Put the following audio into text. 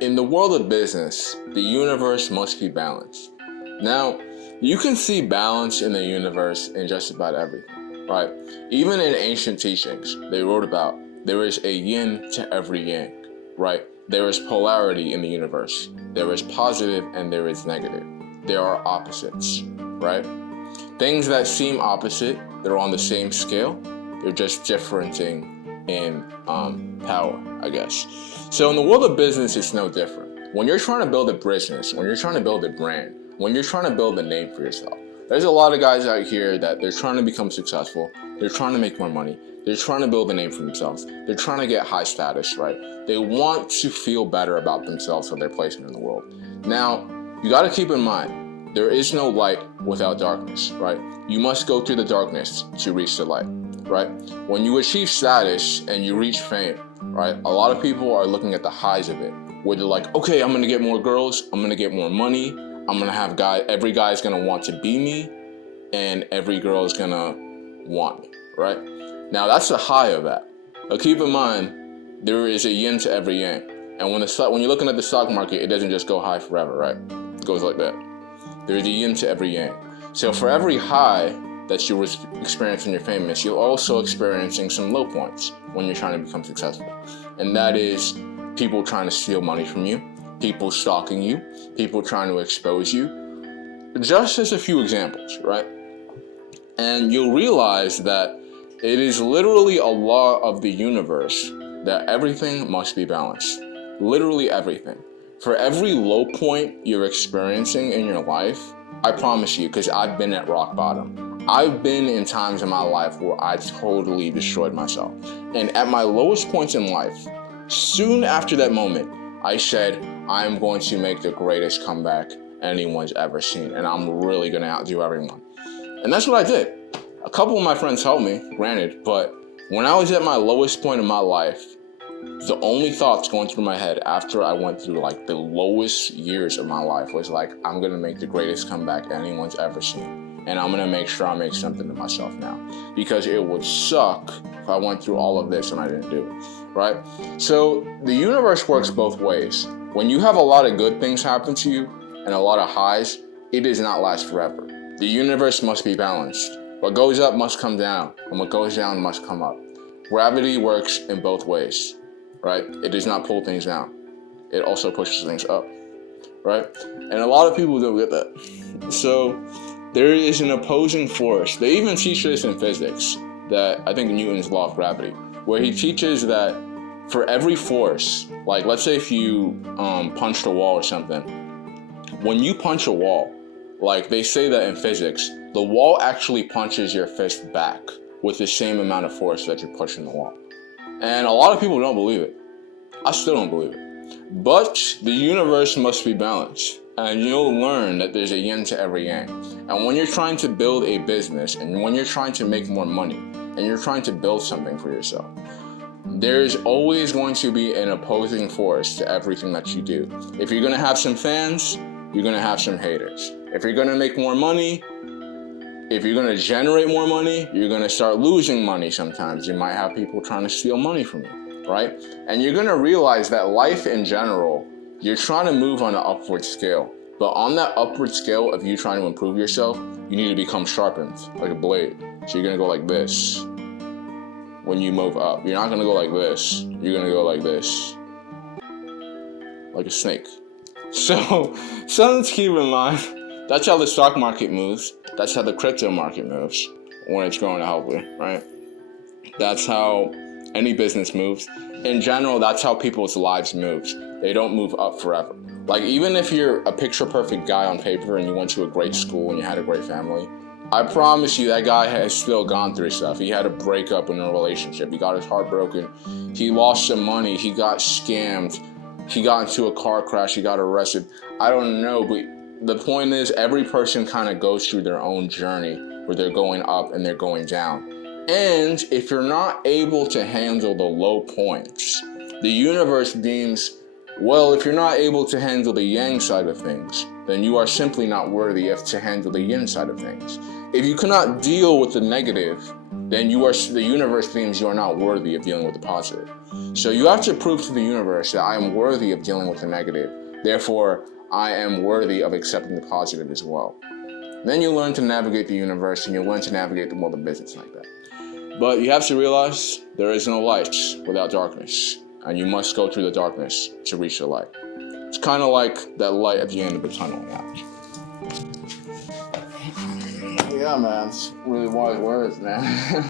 In the world of business, the universe must be balanced. Now, you can see balance in the universe in just about everything, right? Even in ancient teachings, they wrote about there is a yin to every yang, right? There is polarity in the universe. There is positive and there is negative. There are opposites, right? Things that seem opposite, they're on the same scale. They're just differing in power, I guess. So in the world of business, it's no different. When you're trying to build a business, when you're trying to build a brand, when you're trying to build a name for yourself, there's a lot of guys out here that they're trying to become successful. They're trying to make more money. They're trying to build a name for themselves. They're trying to get high status, right? They want to feel better about themselves or their placement in the world. Now, you got to keep in mind, there is no light without darkness, right? You must go through the darkness to reach the light, right? When you achieve status and you reach fame, right? A lot of people are looking at the highs of it, where they're like, okay, I'm gonna get more girls, I'm gonna get more money, I'm gonna have every guy's gonna want to be me, and every girl is gonna want me, right? Now that's the high of that. But keep in mind, there is a yin to every yang. And when you're looking at the stock market, it doesn't just go high forever, right? It goes like that. There's a yin to every yang. So for every high that you were experiencing your famous, you're also experiencing some low points when you're trying to become successful. And that is people trying to steal money from you, people stalking you, people trying to expose you. Just as a few examples, right? And you'll realize that it is literally a law of the universe that everything must be balanced. Literally everything. For every low point you're experiencing in your life, I promise you, because I've been at rock bottom. I've been in times in my life where I totally destroyed myself. And at my lowest points in life, soon after that moment, I said, I'm going to make the greatest comeback anyone's ever seen. And I'm really going to outdo everyone. And that's what I did. A couple of my friends helped me, granted, but when I was at my lowest point in my life, the only thoughts going through my head after I went through like the lowest years of my life was like, I'm going to make the greatest comeback anyone's ever seen. And I'm going to make sure I make something of myself now. Because it would suck if I went through all of this and I didn't do it, right? So the universe works both ways. When you have a lot of good things happen to you and a lot of highs, it does not last forever. The universe must be balanced. What goes up must come down, and what goes down must come up. Gravity works in both ways, right? It does not pull things down. It also pushes things up, right? And a lot of people don't get that. So there is an opposing force. They even teach this in physics, that I think Newton's law of gravity, where he teaches that for every force, like let's say if you punched a wall or something, when you punch a wall, like they say that in physics, the wall actually punches your fist back with the same amount of force that you're pushing the wall. And a lot of people don't believe it. I still don't believe it. But the universe must be balanced. And you'll learn that there's a yin to every yang. And when you're trying to build a business, and when you're trying to make more money, and you're trying to build something for yourself, there's always going to be an opposing force to everything that you do. If you're going to have some fans, you're going to have some haters. If you're going to make more money, if you're going to generate more money, you're going to start losing money sometimes. You might have people trying to steal money from you, right? And you're going to realize that life in general, you're trying to move on an upward scale. But on that upward scale of you trying to improve yourself, you need to become sharpened like a blade. So you're going to go like this when you move up. You're not going to go like this. You're going to go like this, like a snake. So something to keep in mind. That's how the stock market moves. That's how the crypto market moves when it's growing healthy, right? That's how any business moves. In general, that's how people's lives move. They don't move up forever. Like even if you're a picture perfect guy on paper and you went to a great school and you had a great family, I promise you that guy has still gone through stuff. He had a breakup in a relationship. He got his heart broken. He lost some money. He got scammed. He got into a car crash. He got arrested. I don't know, but the point is every person kind of goes through their own journey where they're going up and they're going down. And if you're not able to handle the low points, the universe deems, well, if you're not able to handle the yang side of things, then you are simply not worthy to handle the yin side of things. If you cannot deal with the negative, then the universe deems you are not worthy of dealing with the positive. So you have to prove to the universe that I am worthy of dealing with the negative. Therefore, I am worthy of accepting the positive as well. Then you learn to navigate the universe, and you learn to navigate the world of business like that. But you have to realize there is no light without darkness, and you must go through the darkness to reach the light. It's kind of like that light at the end of the tunnel. Yeah, man. It's really wise words, man.